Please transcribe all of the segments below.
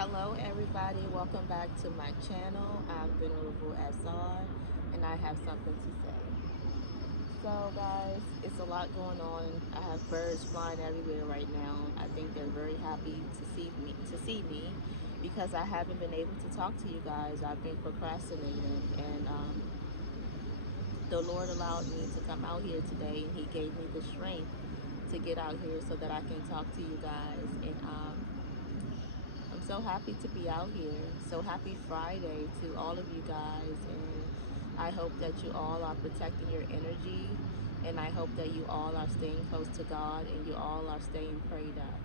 Hello everybody, welcome back to my channel. I'm Venerable SR and I have something to say. So guys, it's a lot going on. I have birds flying everywhere right now. I think they're very happy to see me because I haven't been able to talk to you guys. I've been procrastinating and the Lord allowed me to come out here today and he gave me the strength to get out here so that I can talk to you guys. And I'm so happy to be out here. So happy Friday to all of you guys. And I hope that you all are protecting your energy. And I hope that you all are staying close to God and you all are staying prayed up.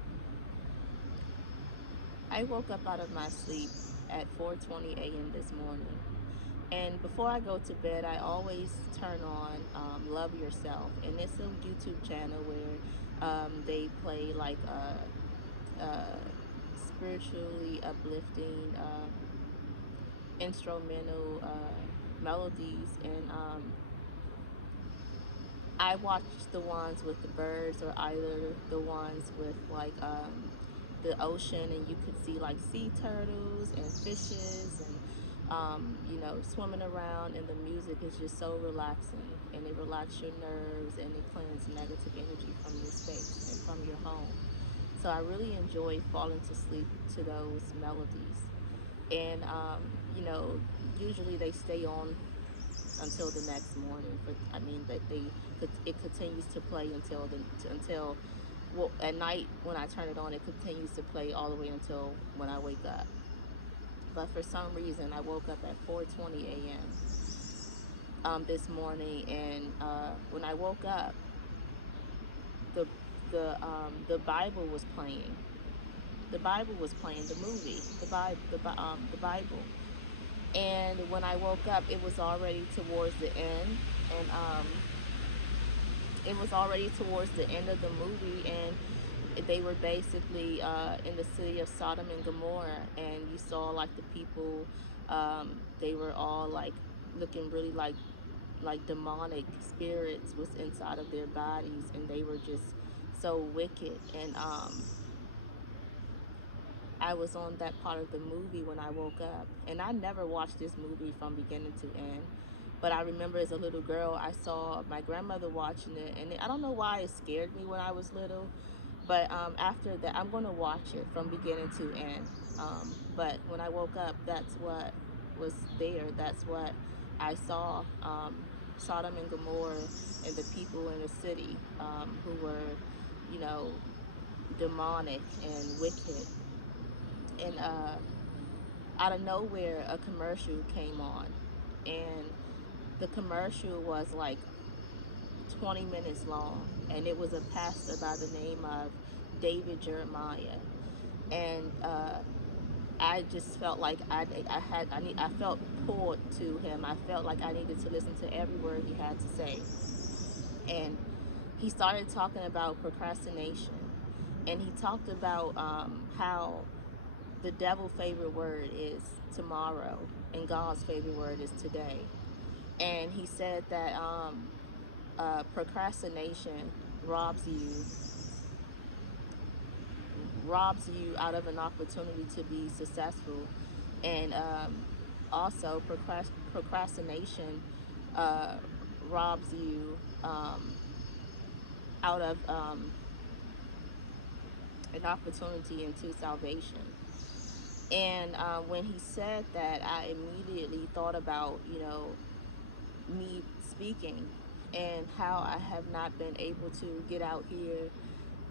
I woke up out of my sleep at 4:20 a.m. this morning. And before I go to bed, I always turn on Love Yourself. And it's a YouTube channel where they play like uh, spiritually uplifting instrumental melodies. And I watch the ones with the birds or either the ones with like the ocean, and you could see like sea turtles and fishes and you know, swimming around, and the music is just so relaxing and it relaxes your nerves and it cleanses negative energy from your space and from your home. So I really enjoy falling to sleep to those melodies. And you know, usually they stay on until the next morning. But I mean that it continues to play until well, at night when I turn it on, it continues to play all the way until when I wake up. But for some reason, I woke up at 4:20 a.m. This morning, and when I woke up, the the Bible was playing. The Bible was playing, the movie, the Bible. And when I woke up, it was already towards the end, and it was already towards the end of the movie, and they were basically in the city of Sodom and Gomorrah, and you saw like the people, they were all like looking really like demonic spirits was inside of their bodies, and they were just so wicked. And I was on that part of the movie when I woke up. And I never watched this movie from beginning to end. But I remember as a little girl, I saw my grandmother watching it. And I don't know why it scared me when I was little. But after that, I'm going to watch it from beginning to end. But when I woke up, that's what was there. That's what I saw. Sodom and Gomorrah and the people in the city who were, you know, demonic and wicked. And out of nowhere, a commercial came on, and the commercial was like 20 minutes long, and it was a pastor by the name of David Jeremiah. And I just felt like I felt pulled to him. I felt like I needed to listen to every word he had to say. And he started talking about procrastination, and he talked about how the devil's favorite word is tomorrow and God's favorite word is today. And he said that procrastination robs you out of an opportunity to be successful. And also procrastination robs you out of an opportunity into salvation. And when he said that, I immediately thought about, you know, me speaking and how I have not been able to get out here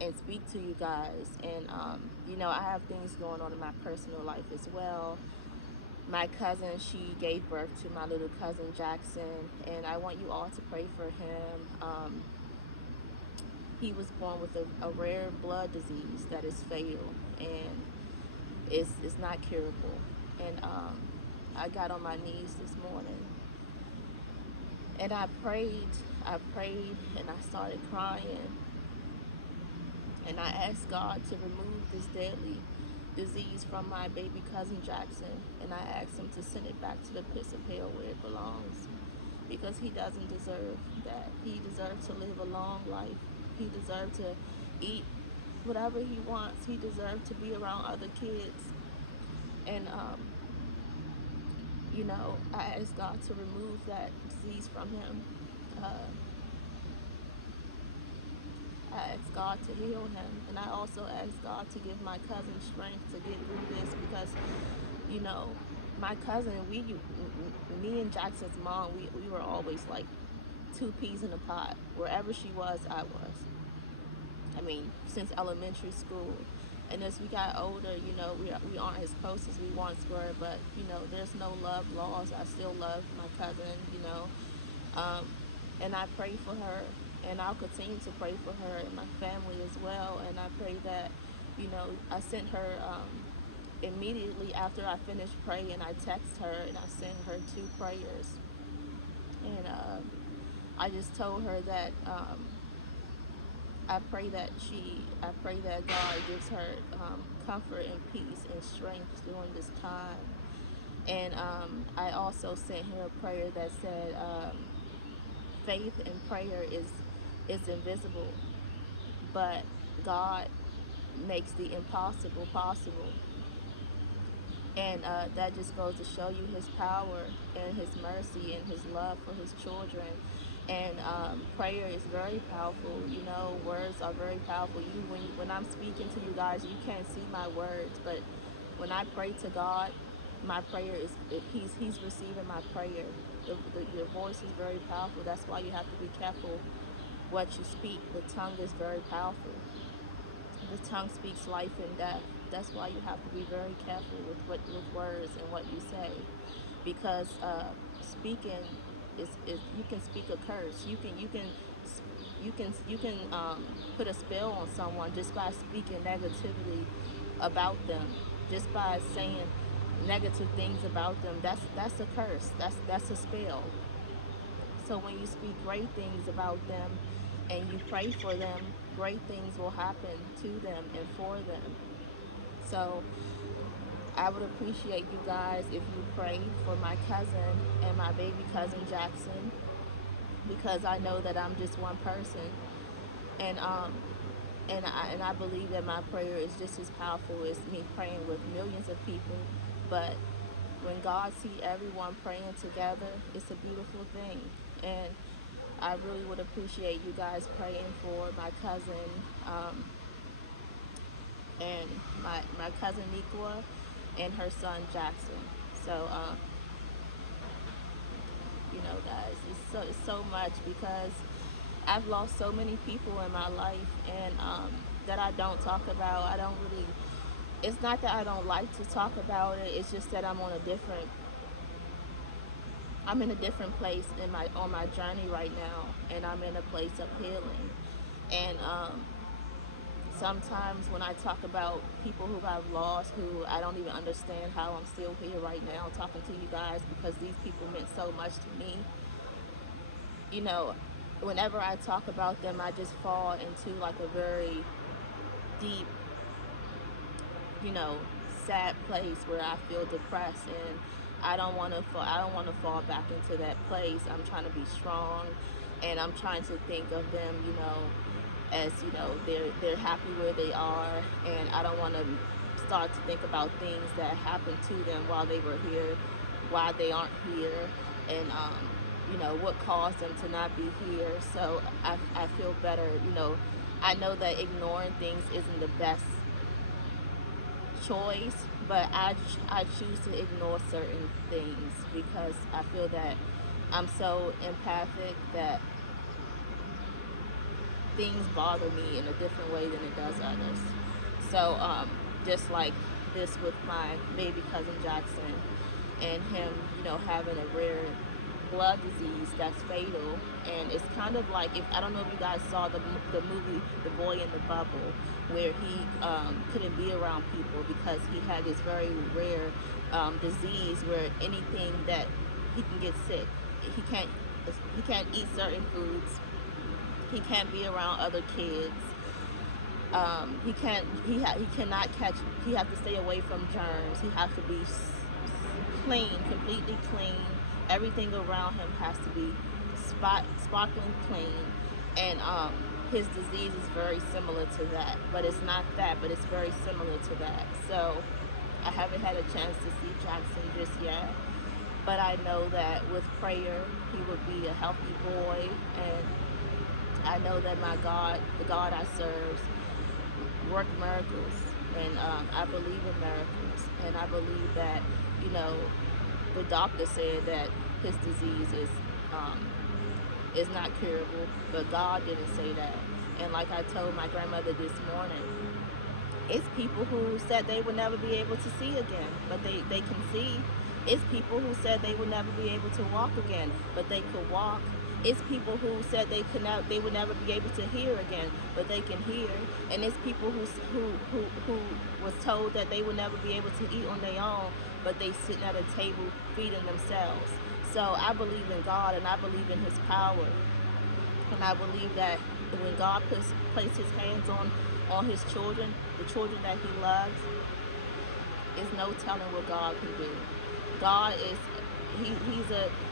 and speak to you guys. And you know, I have things going on in my personal life as well. My cousin, she gave birth to my little cousin Jackson, and I want you all to pray for him. He was born with a rare blood disease that is fatal, and it's not curable. And I got on my knees this morning and I prayed and I started crying, and I asked God to remove this deadly disease from my baby cousin Jackson, and I asked him to send it back to the pits of hell where it belongs, because he doesn't deserve that. He deserves to live a long life. He deserves to eat whatever he wants. He deserves to be around other kids. And I asked God to remove that disease from him. Uh, I asked God to heal him, and I also asked God to give my cousin strength to get through this because, you know, my cousin, me and Jackson's mom, we were always like two peas in a pod. Wherever she was, I was. I mean, since elementary school. And as we got older, we aren't as close as we once were, but, there's no love lost. I still love my cousin, Um, and I pray for her, and I'll continue to pray for her and my family as well. And I pray that, I sent her immediately after I finished praying. I text her and I sent her 2 prayers, and I just told her that I pray that God gives her comfort and peace and strength during this time. And I also sent her a prayer that said, faith and prayer is invisible, but God makes the impossible possible. And that just goes to show you his power and his mercy and his love for his children. And prayer is very powerful. Words are very powerful. When I'm speaking to you guys, you can't see my words, but when I pray to God, my prayer is he's receiving my prayer. Your voice is very powerful. That's why you have to be careful what you speak. The tongue is very powerful. The tongue speaks life and death. That's why you have to be very careful with words and what you say, because speaking is you can speak a curse. You can put a spell on someone just by speaking negativity about them, just by saying negative things about them. That's a curse. That's a spell. So when you speak great things about them and you pray for them, great things will happen to them and for them. So I would appreciate you guys if you pray for my cousin and my baby cousin Jackson, because I know that I'm just one person, and I believe that my prayer is just as powerful as me praying with millions of people. But when God sees everyone praying together, it's a beautiful thing. And I really would appreciate you guys praying for my cousin, and my cousin Nicola and her son Jackson. So, guys, it's so much, because I've lost so many people in my life, and that I don't talk about. I don't really. It's not that I don't like to talk about it. It's just that I'm in a different place on my journey right now, and I'm in a place of healing. And sometimes when I talk about people who I've lost, who I don't even understand how I'm still here right now talking to you guys, because these people meant so much to me. You know, Whenever I talk about them, I just fall into like a very deep, you know, sad place where I feel depressed, and I don't want to fall back into that place. I'm trying to be strong, and I'm trying to think of them, as they're happy where they are, and I don't want to start to think about things that happened to them while they were here, why they aren't here, and what caused them to not be here. So I feel better. I know that ignoring things isn't the best choice, but I choose to ignore certain things because I feel that I'm so empathic that things bother me in a different way than it does others. So just like this with my baby cousin Jackson, and him, having a rare blood disease that's fatal. And it's kind of like, if I don't know if you guys saw the movie The Boy in the Bubble, where he couldn't be around people because he had this very rare disease where anything that he can get sick. He can't eat certain foods. He can't be around other kids. He can't. He cannot catch. He has to stay away from germs. He has to be clean, completely clean. Everything around him has to be sparkling clean. And his disease is very similar to that, but it's not that. But it's very similar to that. So I haven't had a chance to see Jackson just yet, but I know that with prayer, he would be a healthy boy, and I know that my God, the God I serve, work miracles, and I believe in miracles, and I believe that, you know, the doctor said that his disease is not curable, but God didn't say that. And like I told my grandmother this morning, it's people who said they would never be able to see again, but they can see. It's people who said they would never be able to walk again, but they could walk. It's people who said they would never be able to hear again, but they can hear. And it's people who was told that they would never be able to eat on their own, but they sitting at a table feeding themselves. So I believe in God, and I believe in His power, and I believe that when God placed His hands on His children, the children that He loves, is no telling what God can do. God is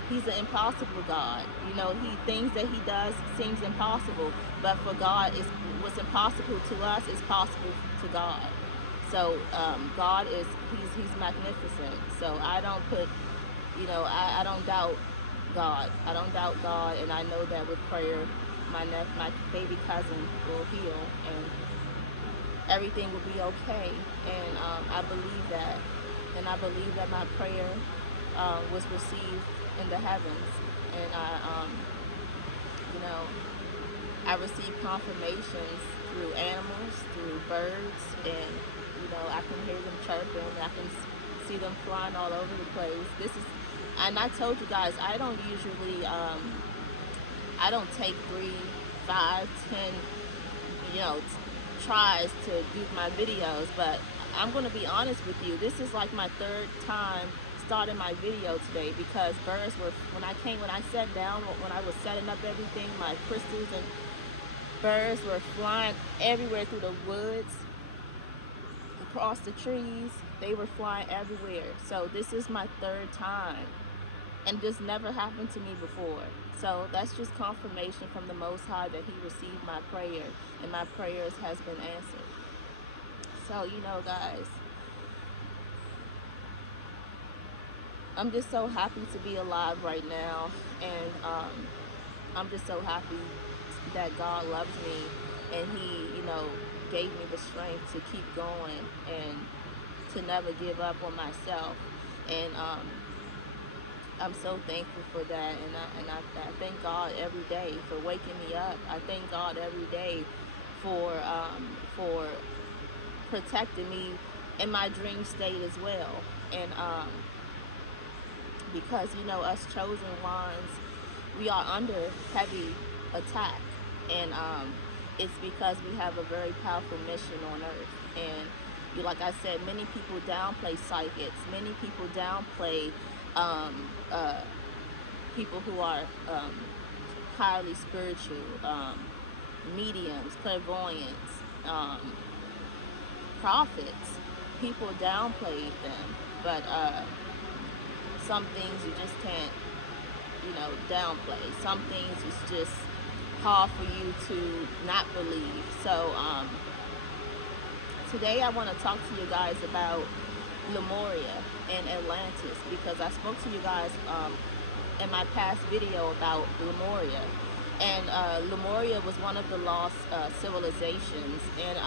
he's an impossible God. You know, things that He does seems impossible, but for God, is what's impossible to us is possible to God. So God is he's magnificent. So I don't put, you know, I don't doubt God. I don't doubt God, and I know that with prayer, my baby cousin will heal, and everything will be okay. And I believe that, and I believe that my prayer was received in the heavens, and you know, I received confirmations through animals, through birds, and you know, I can hear them chirping. I can see them flying all over the place. This is, and I told you guys, I don't usually, I don't take 3, 5, 10, you know, tries to do my videos, but I'm going to be honest with you. This is like my 3rd time starting my video today, because birds were, when I sat down, when I was setting up everything, my crystals, and birds were flying everywhere through the woods, across the trees. They were flying everywhere. So this is my 3rd time, and this never happened to me before. So that's just confirmation from the Most High that He received my prayer, and my prayers has been answered. So, you know, guys, I'm just so happy to be alive right now, and I'm just so happy that God loves me, and He, you know, gave me the strength to keep going and to never give up on myself. And I'm so thankful for that, and I thank God every day for waking me up. I thank God every day for protecting me in my dream state as well. And because, you know, us chosen ones, we are under heavy attack, and it's because we have a very powerful mission on earth. And like I said, many people downplay psychics. Many people downplay people who are highly spiritual, mediums, clairvoyants, prophets. People downplay them, but some things you just can't, you know, downplay. Some things is just hard for you to not believe. So today I want to talk to you guys about Lemuria and Atlantis, because I spoke to you guys in my past video about Lemuria, and Lemuria was one of the lost civilizations. And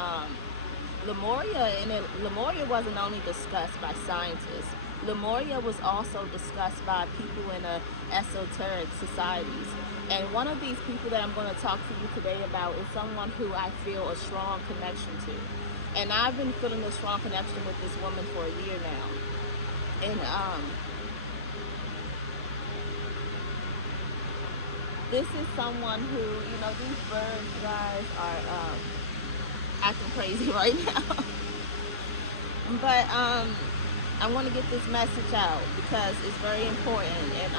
Lemuria wasn't only discussed by scientists. Lemuria was also discussed by people in esoteric societies. And one of these people that I'm going to talk to you today about is someone who I feel a strong connection to. And I've been feeling a strong connection with this woman for a year now. And this is someone who, you know, these birds, guys, are acting crazy right now. But I want to get this message out because it's very important. And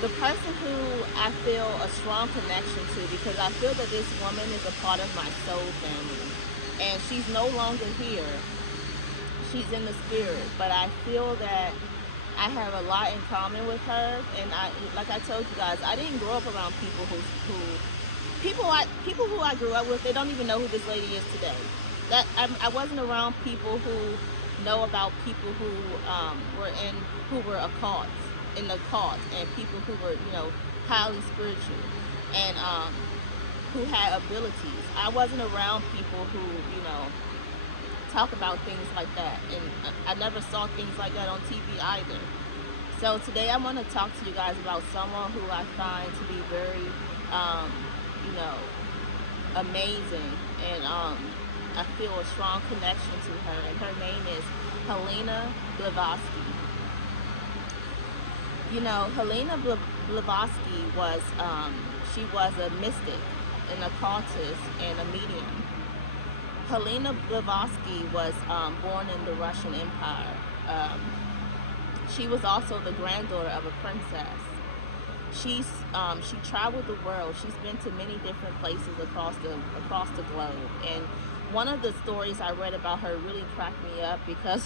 the person who I feel a strong connection to, because I feel that this woman is a part of my soul family, and she's no longer here. She's in the spirit, but I feel that I have a lot in common with her. And like I told you guys, I didn't grow up around people people who I grew up with. They don't even know who this lady is today. That I wasn't around people who know about people who were occults in the cult, and people who were, highly spiritual, and who had abilities. I wasn't around people who, talk about things like that, and I never saw things like that on TV either. So today I want to talk to you guys about someone who I find to be very, um, you know, amazing, and I feel a strong connection to her, and her name is Helena Blavatsky. Helena Blavatsky was, she was a mystic, an occultist, and a medium. Helena Blavatsky was born in the Russian Empire. Um, she was also the granddaughter of a princess. She traveled the world. She's been to many different places across the globe. And one of the stories I read about her really cracked me up because,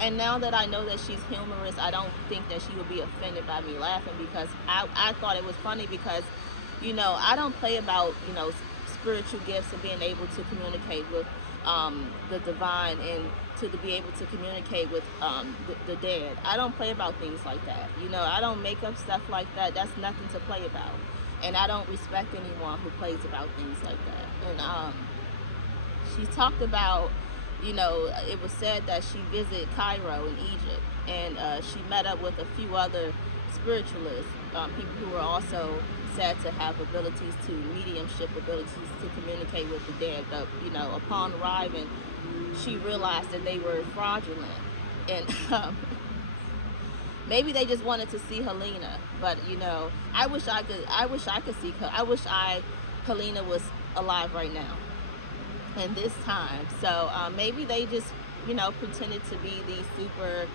and now that I know that she's humorous, I don't think that she would be offended by me laughing, because I thought it was funny because, I don't play about, spiritual gifts and being able to communicate with the divine, and to be able to communicate with the dead. I don't play about things like that. I don't make up stuff like that. That's nothing to play about. And I don't respect anyone who plays about things like that. And she talked about, it was said that she visited Cairo in Egypt, and she met up with a few other spiritualists, people who were also said to have abilities to mediumship abilities to communicate with the dead. But upon arriving, she realized that they were fraudulent, and maybe they just wanted to see Helena. But I wish I could see her. I wish Helena was alive right now in this time. So maybe they just pretended to be these super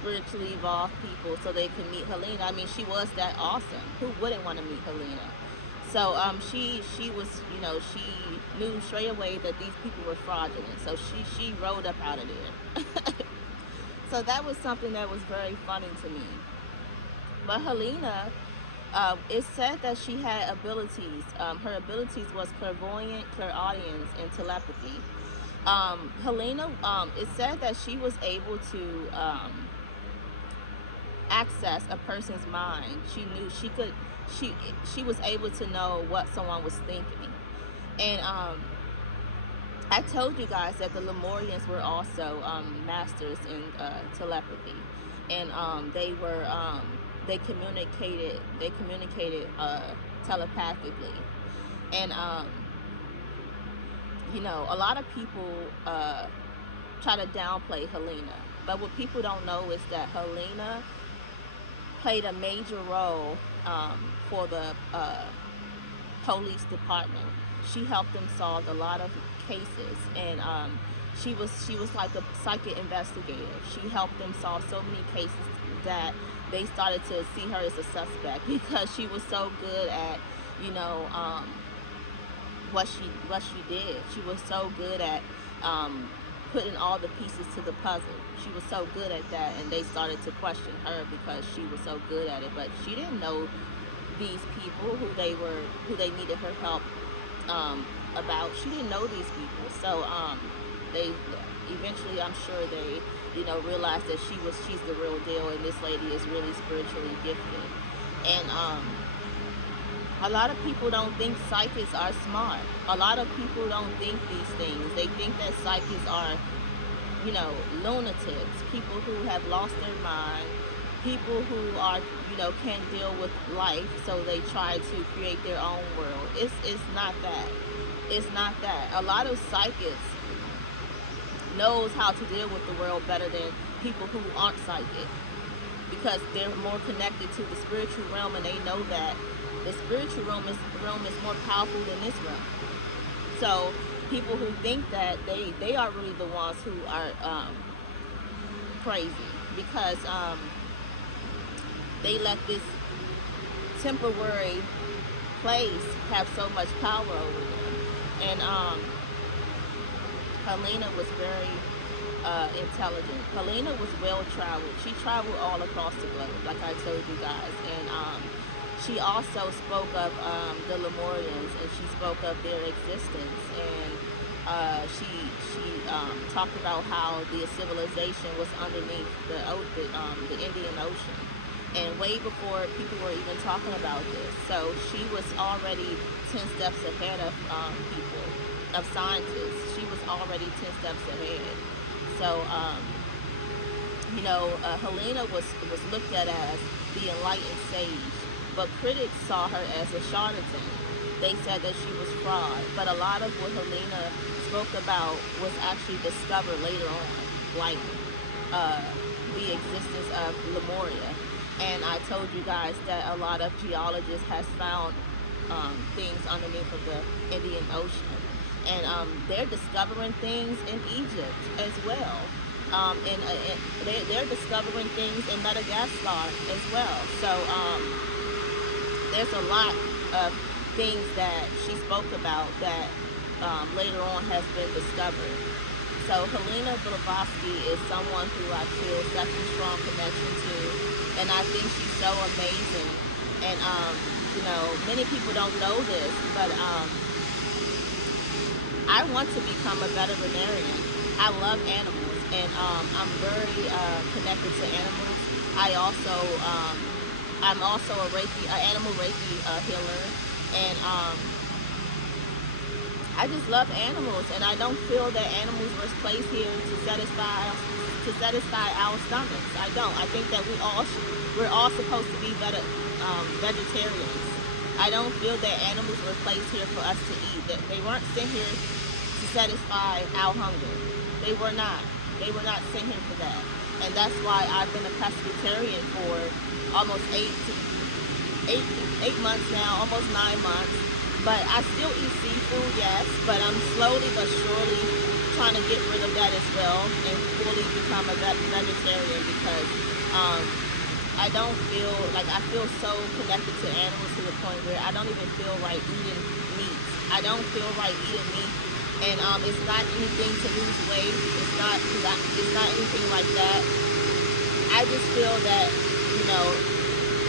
spiritually evolved people so they could meet Helena. I mean, she was that awesome. Who wouldn't want to meet Helena? So she was, she knew straight away that these people were fraudulent. So she rode up out of there. So that was something that was very funny to me. But Helena, it said that she had abilities. Her abilities was clairvoyant, clairaudience, and telepathy. Helena, it said that she was able to access a person's mind. She knew she was able to know what someone was thinking. And I told you guys that the Lemurians were also masters in telepathy, and they communicated telepathically. And a lot of people try to downplay Helena, but what people don't know is that Helena played a major role for the police department. She helped them solve a lot of cases, and she was like a psychic investigator. She helped them solve so many cases that they started to see her as a suspect, because she was so good at what she did. She was so good at putting all the pieces to the puzzle. She was so good at that, and they started to question her because she was so good at it. But she didn't know these people who they needed her help about. She didn't know these people. So they eventually, I'm sure they realized that she's the real deal, and this lady is really spiritually gifted. And a lot of people don't think psychics are smart. A lot of people don't think these things. They think that psychics are, lunatics, people who have lost their mind, people who are, can't deal with life, so they try to create their own world. It's not that. It's not that. A lot of psychics knows how to deal with the world better than people who aren't psychic, because they're more connected to the spiritual realm, and they know that the spiritual realm is more powerful than this realm. So people who think that they are really the ones who are crazy, because they let this temporary place have so much power over them. And Helena was very intelligent. Helena was well traveled. She traveled all across the globe, like I told you guys. And she also spoke of the Lemurians, and she spoke of their existence. And She talked about how the civilization was underneath the Indian Ocean, and way before people were even talking about this. So she was already 10 steps ahead of people, of scientists. She was already 10 steps ahead. So Helena was looked at as the enlightened sage, but critics saw her as a charlatan. They said that she was fraud, but a lot of what Helena spoke about was actually discovered later on, like uh, the existence of Lemuria. And I told you guys that a lot of geologists has found things underneath of the Indian Ocean, and they're discovering things in Egypt as well. They're discovering things in Madagascar as well. So there's a lot of things that she spoke about that later on has been discovered. So Helena Blavatsky is someone who I feel such a strong connection to, and I think she's so amazing. And many people don't know this, but I want to become a veterinarian. I love animals, and I'm very connected to animals. I also I'm also animal Reiki healer, and I just love animals, and I don't feel that animals were placed here to satisfy our stomachs. I don't. I think that we're all supposed to be vegetarians. I don't feel that animals were placed here for us to eat. That they weren't sent here to satisfy our hunger. They were not. They were not sent here for that. And that's why I've been a pescatarian for almost 8 months now, almost 9 months. But I still eat seafood, yes, but I'm slowly but surely trying to get rid of that as well and fully become a vegetarian, because I don't feel like I feel so connected to animals to the point where I don't even feel right eating meat. I don't feel right eating meat, and it's not anything to lose weight. It's not anything like that. I just feel that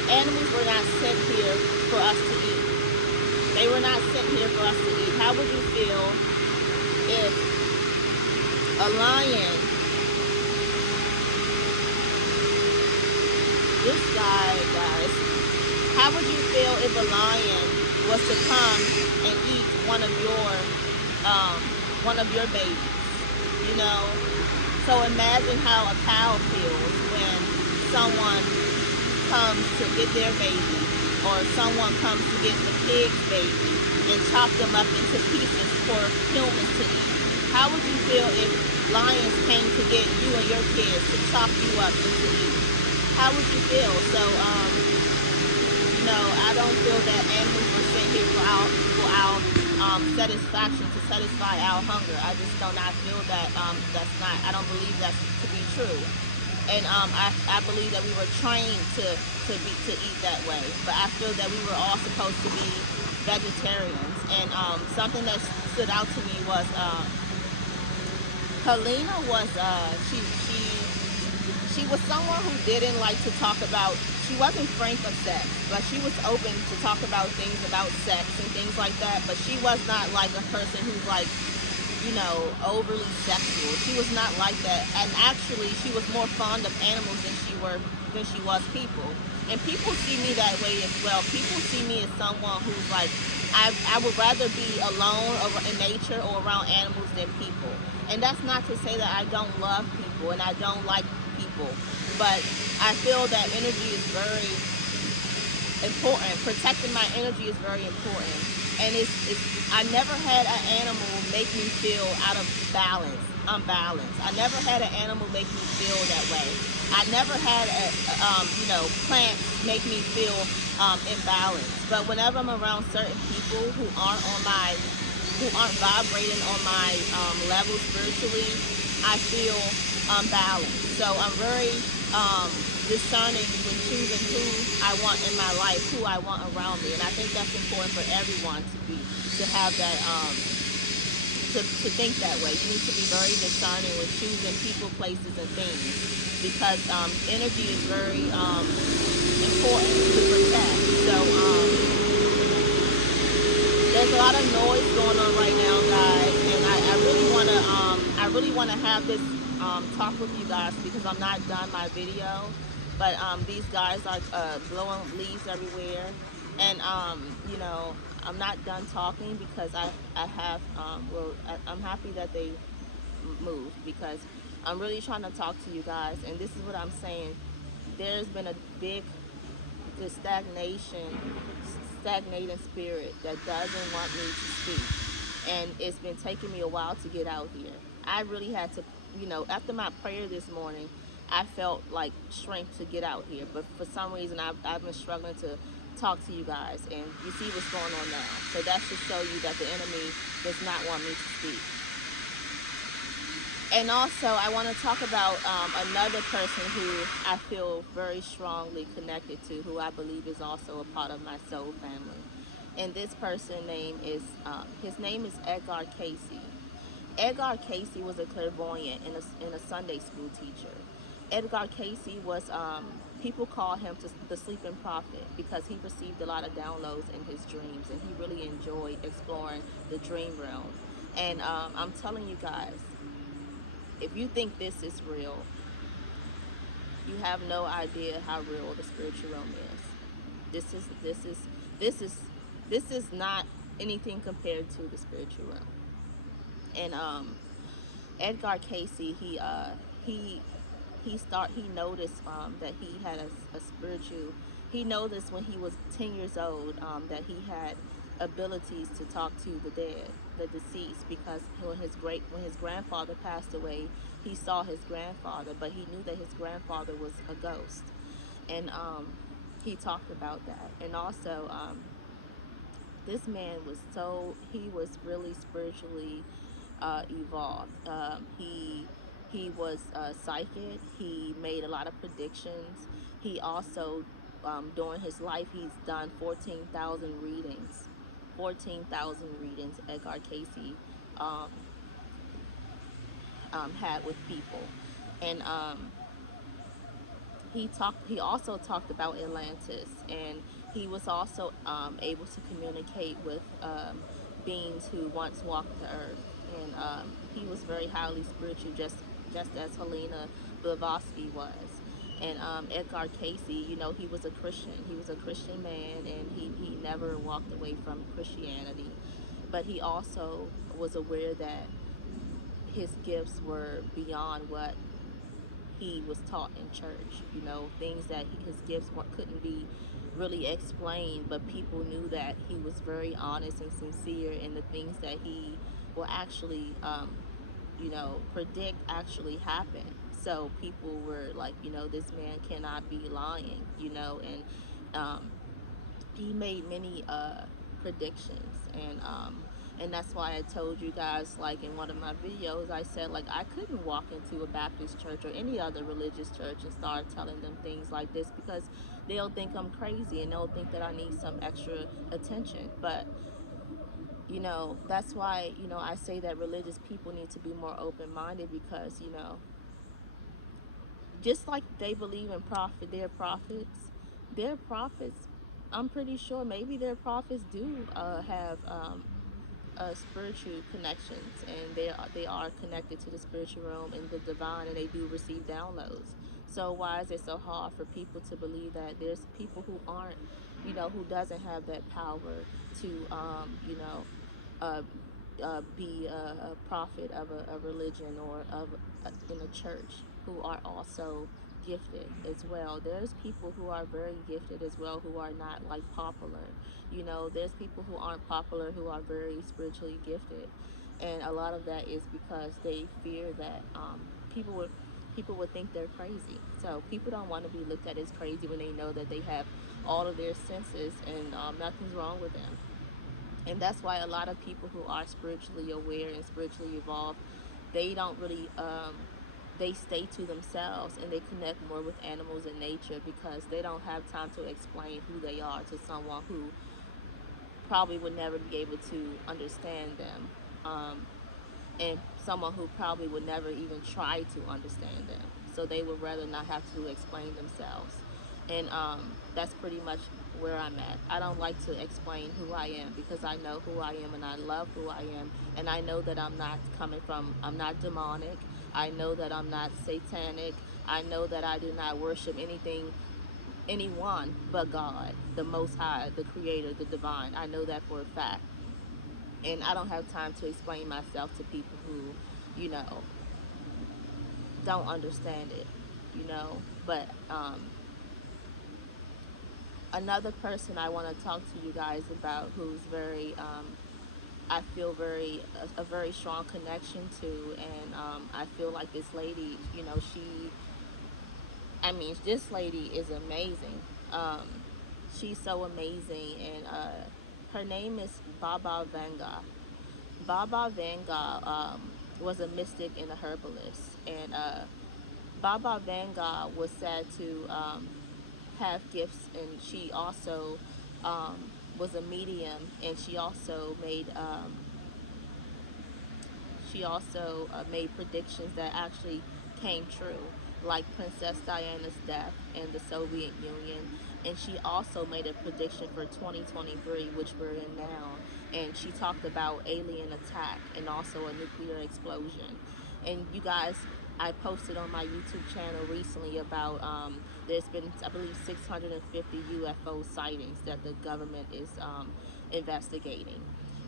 animals were not sent here for us to eat. They were not sent here for us to eat. How would you feel if a lion, this guy, guys, how would you feel if a lion was to come and eat one of your babies? You know? So imagine how a cow feels when someone comes to get their baby, or someone comes to get the pig's baby and chop them up into pieces for humans to eat. How would you feel if lions came to get you and your kids to chop you up and to eat? How would you feel? So, I don't feel that animals were sent here for our satisfaction, to satisfy our hunger. I just do not feel that. I don't believe that to be true. And I believe that we were trained to eat that way. But I feel that we were all supposed to be vegetarians. And something that stood out to me was Helena was she was someone who didn't like to talk about. She wasn't frank of sex, but she was open to talk about things about sex and things like that. But she was not like a person who's like, overly sexual. She was not like that. And actually, she was more fond of animals than she was people. And people see me that way as well. People see me as someone who's like, I would rather be alone in nature or around animals than people. And that's not to say that I don't love people and I don't like people, but I feel that energy is very important. Protecting my energy is very important. And I never had an animal make me feel out of balance, unbalanced. I never had an animal make me feel that way. I never had plants make me feel imbalanced. But whenever I'm around certain people who aren't vibrating on my level spiritually, I feel unbalanced. So I'm very discerning when choosing who I want in my life, who I want around me, and I think that's important for everyone to have that to think that way. You need to be very discerning when choosing people, places, and things, because energy is very important to protect. So there's a lot of noise going on right now, guys, and I really really want to have this talk with you guys because I'm not done my video, but these guys are blowing leaves everywhere, and you know, I'm not done talking because I have I'm happy that they moved because I'm really trying to talk to you guys, and this is what I'm saying. There's been a big the stagnating spirit that doesn't want me to speak. And it's been taking me a while to get out here. I really had to, you know, after my prayer this morning, I felt like strength to get out here. But for some reason, I've been struggling to talk to you guys. And you see what's going on now. So that's to show you that the enemy does not want me to speak. And also, I want to talk about another person who I feel very strongly connected to, who I believe is also a part of my soul family. And this person name is his name is Edgar Cayce. Edgar Cayce was a clairvoyant and a Sunday school teacher. Edgar Cayce was people call him the sleeping prophet because he received a lot of downloads in his dreams, and he really enjoyed exploring the dream realm. And I'm telling you guys, if you think this is real, you have no idea how real the spiritual realm is. This is this is not anything compared to the spiritual realm. And Edgar Cayce, he he noticed that he had a spiritual. He noticed when he was 10 years old that he had abilities to talk to the dead, the deceased, because when his grandfather passed away, he saw his grandfather, but he knew that his grandfather was a ghost, and he talked about that. And also, this man was he was really spiritually evolved. He was psychic. He made a lot of predictions. He also, during his life, he's done 14,000 readings. 14,000 readings Edgar Cayce um, had with people. And he also talked about Atlantis, and he was also able to communicate with beings who once walked the earth. And he was very highly spiritual, just as Helena Blavatsky was. And Edgar Cayce, you know, he was a Christian. He was a Christian man, and he never walked away from Christianity. But he also was aware that his gifts were beyond what he was taught in church. You know, things that his gifts couldn't be really explained, but people knew that he was very honest and sincere, and the things that he will actually, you know, predict actually happen. So people were like, you know, this man cannot be lying, you know, and he made many predictions, and that's why I told you guys, like in one of my videos, I said like I couldn't walk into a Baptist church or any other religious church and start telling them things like this because they'll think I'm crazy and they'll think that I need some extra attention. But you know, that's why, you know, I say that religious people need to be more open-minded because, you know, just like they believe in their prophets, I'm pretty sure maybe their prophets do have spiritual connections, and they are connected to the spiritual realm and the divine, and they do receive downloads. So why is it so hard for people to believe that there's people who aren't, you know, who doesn't have that power to, you know, uh, be a prophet of a religion or of in a church who are also gifted as well. There's people who are very gifted as well who are not like popular. You know, there's people who aren't popular who are very spiritually gifted, and a lot of that is because they fear that people would think they're crazy. So people don't want to be looked at as crazy when they know that they have all of their senses and nothing's wrong with them. And that's why a lot of people who are spiritually aware and spiritually evolved, they don't really they stay to themselves and they connect more with animals and nature because they don't have time to explain who they are to someone who probably would never be able to understand them, and someone who probably would never even try to understand them. So they would rather not have to explain themselves. And that's pretty much where I'm at. I don't like to explain who I am because I know who I am and I love who I am. And I know that I'm not demonic. I know that I'm not satanic. I know that I do not worship anyone but God, the Most High, the Creator, the Divine. I know that for a fact. And I don't have time to explain myself to people who, you know, don't understand it, you know. But another person I want to talk to you guys about who's very, I feel a very strong connection to, and I feel like this lady, you know, I mean, this lady is amazing. Um, she's so amazing, and her name is Baba Vanga. Baba Vanga was a mystic and a herbalist, and Baba Vanga was said to have gifts, and she also was a medium, and she also made predictions that actually came true, like Princess Diana's death and the Soviet Union. And she also made a prediction for 2023, which we're in now. And she talked about alien attack and also a nuclear explosion. And you guys, I posted on my YouTube channel recently about there's been, I believe, 650 UFO sightings that the government is investigating.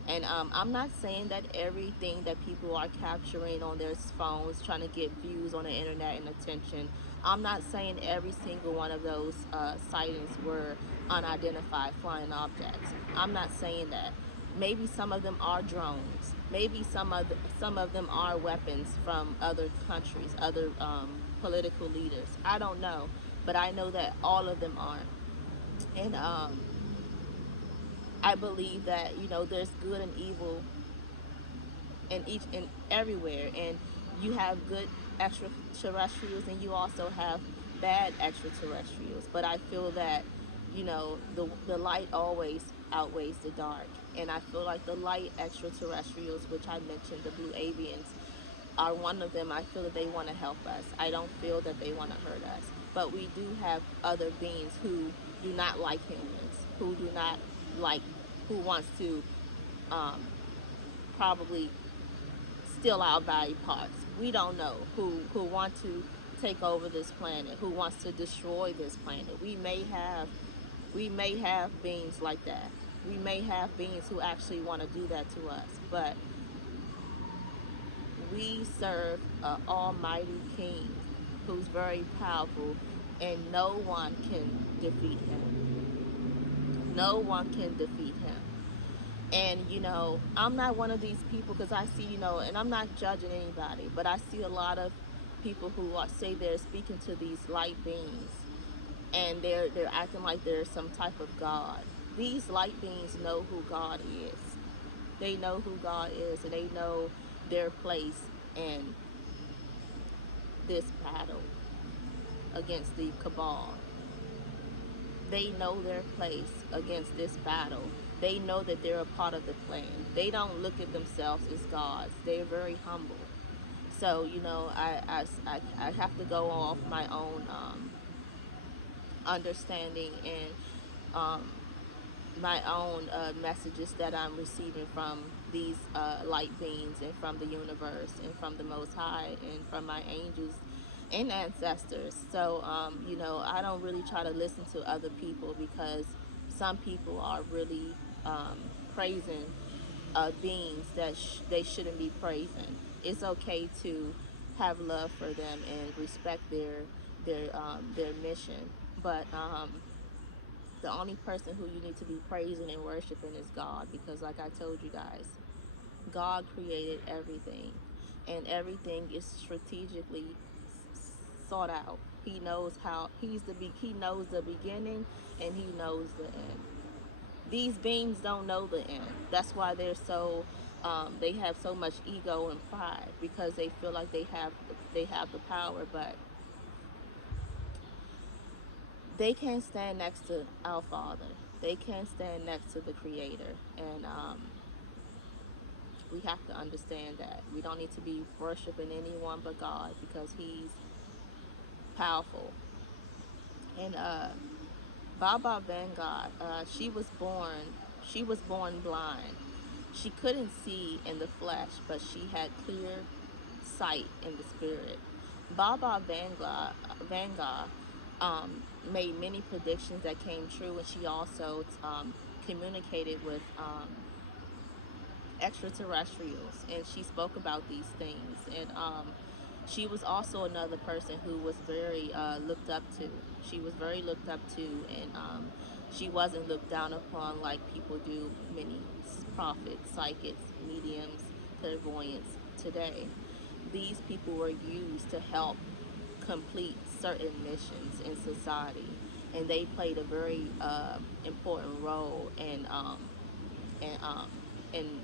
And I'm not saying that everything that people are capturing on their phones, trying to get views on the internet and attention, I'm not saying every single one of those sightings were unidentified flying objects. I'm not saying that. Maybe some of them are drones. Maybe some of them are weapons from other countries, other political leaders. I don't know, but I know that all of them aren't. And I believe that, you know, there's good and evil in each and everywhere, and you have good extraterrestrials and you also have bad extraterrestrials. But I feel that, you know, the light always outweighs the dark, and I feel like the light extraterrestrials, which I mentioned, the blue avians, are one of them. I feel that they want to help us. I don't feel that they want to hurt us. But we do have other beings who do not like humans, who do not like, who wants to um, probably steal our body parts. We don't know who want to take over this planet, who wants to destroy this planet. We may have beings like that. We may have beings who actually want to do that to us, but we serve an almighty king who's very powerful, and no one can defeat him. No one can defeat him. And, you know, I'm not one of these people, because I see, you know, and I'm not judging anybody, but I see a lot of people who say they're speaking to these light beings, and they're acting like they're some type of God. These light beings know who God is. They know who God is, and they know their place in this battle against the cabal. They know their place against this battle. They know that they're a part of the plan. They don't look at themselves as gods. They're very humble. So, you know, I have to go off my own understanding and um, my own messages that I'm receiving from these light beings and from the universe and from the Most High and from my angels and ancestors. So, you know, I don't really try to listen to other people, because some people are really praising beings that they shouldn't be praising. It's okay to have love for them and respect their mission, but the only person who you need to be praising and worshiping is God, because like I told you guys, God created everything, and everything is strategically sought out. He knows how he knows the beginning and he knows the end. These beings don't know the end. That's why they have so much ego and pride, because they feel like they have the power, but they can't stand next to our Father. They can't stand next to the Creator, and we have to understand that we don't need to be worshiping anyone but God, because He's powerful. And Baba Vanga, she was born blind. She couldn't see in the flesh, but she had clear sight in the spirit. Baba Vanga made many predictions that came true, and she also communicated with extraterrestrials, and she spoke about these things. And she was also another person who was very looked up to. She was very looked up to, and she wasn't looked down upon like people do many prophets, psychics, mediums, clairvoyants today. These people were used to help complete certain missions in society, and they played a very important role in, in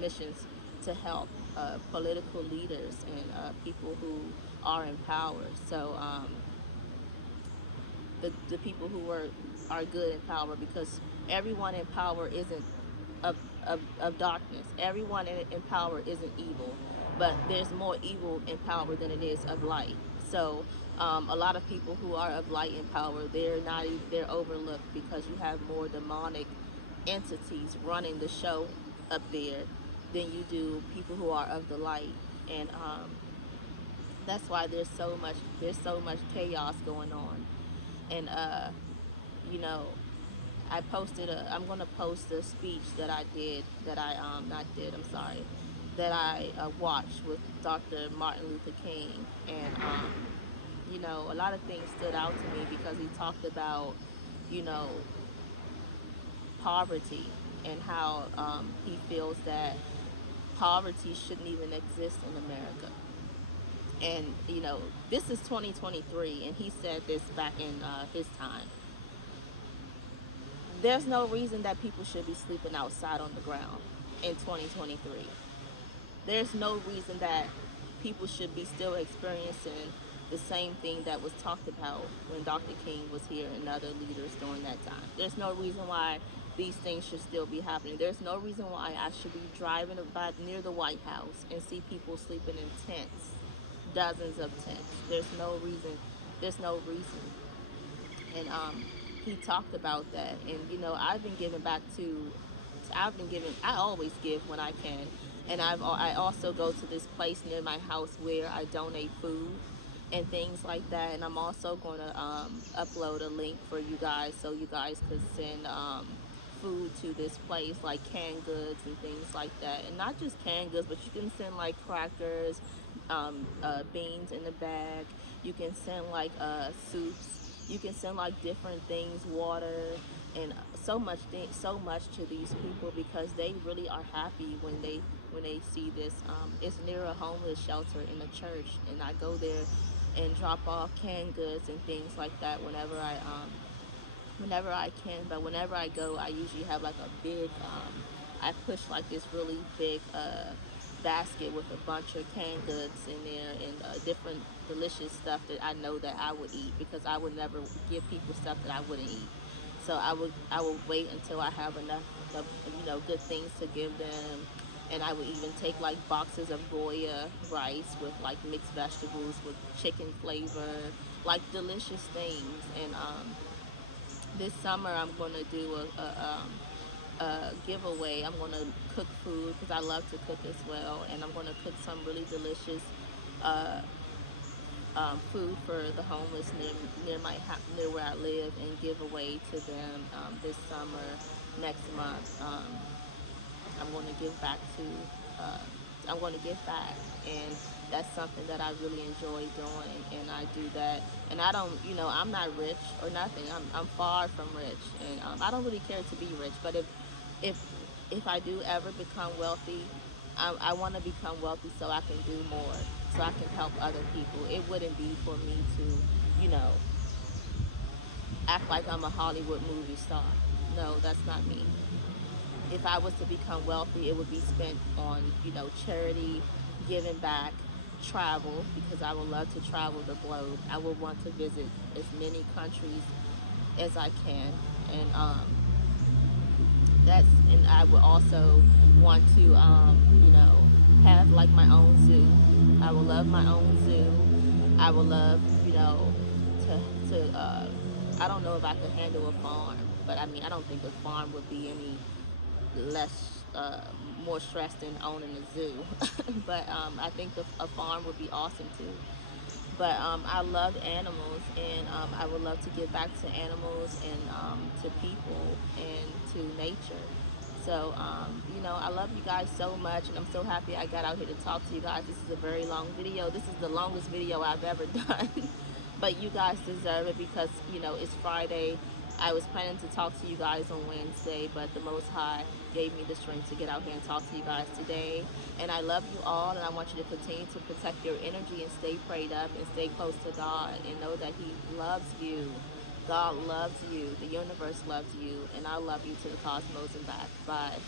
missions to help political leaders and people who are in power. So the people who are good in power, because everyone in power isn't of darkness. Everyone in power isn't evil, but there's more evil in power than it is of light. So a lot of people who are of light in power, they're overlooked because you have more demonic entities running the show up there than you do people who are of the light. And that's why there's so much chaos going on. And you know, I'm gonna post a speech that I did, that I not did, I'm sorry, that I watched with Dr. Martin Luther King. And a lot of things stood out to me because he talked about, you know, poverty, and how he feels that poverty shouldn't even exist in America. And this is 2023, and he said this back in his time. There's no reason that people should be sleeping outside on the ground in 2023. There's no reason that people should be still experiencing the same thing that was talked about when Dr. King was here and other leaders during that time. There's no reason why these things should still be happening. There's no reason why I should be driving about near the White House and see people sleeping in tents, dozens of tents. There's no reason. There's no reason. And he talked about that. And I've been giving back to. I've been giving. I always give when I can. And I also go to this place near my house where I donate food and things like that. And I'm also going to upload a link for you guys, so you guys could send food to this place, like canned goods and things like that. And not just canned goods, but you can send like crackers, beans in a bag. You can send like soups. You can send like different things, water, and so much to these people, because they really are happy when they see this. It's near a homeless shelter in a church, and I go there and drop off canned goods and things like that whenever I can. But whenever I go, I usually have like a big, I push like this really big basket with a bunch of canned goods in there, and different delicious stuff that I know that I would eat, because I would never give people stuff that I wouldn't eat. So I would wait until I have enough of good things to give them. And I would even take like boxes of Goya rice with like mixed vegetables with chicken flavor, like delicious things. And this summer I'm going to do a giveaway. I'm going to cook food, because I love to cook as well, and I'm going to cook some really delicious uh, food for the homeless near where I live, and give away to them this summer. Next month, I'm going to give back to. Uh, I'm going to give back, and that's something that I really enjoy doing, and I do that. And I don't, I'm not rich or nothing. I'm far from rich, and I don't really care to be rich. But if if I do ever become wealthy, I want to become wealthy so I can do more, so I can help other people. It wouldn't be for me to, you know, act like I'm a Hollywood movie star. No, that's not me. If I was to become wealthy, it would be spent on, charity, giving back, travel, because I would love to travel the globe. I would want to visit as many countries as I can. And and I would also want to, have like my own zoo. I would love my own zoo. I would love, to to, I don't know if I could handle a farm, but I mean, I don't think a farm would be any less, more stress than owning a zoo. But I think a farm would be awesome too. But I love animals, and I would love to give back to animals and to people and to nature. So, I love you guys so much, and I'm so happy I got out here to talk to you guys. This is a very long video. This is the longest video I've ever done. But you guys deserve it because, it's Friday. I was planning to talk to you guys on Wednesday, but the Most High gave me the strength to get out here and talk to you guys today. And I love you all, and I want you to continue to protect your energy and stay prayed up and stay close to God and know that He loves you. God loves you. The universe loves you. And I love you to the cosmos and back. Bye.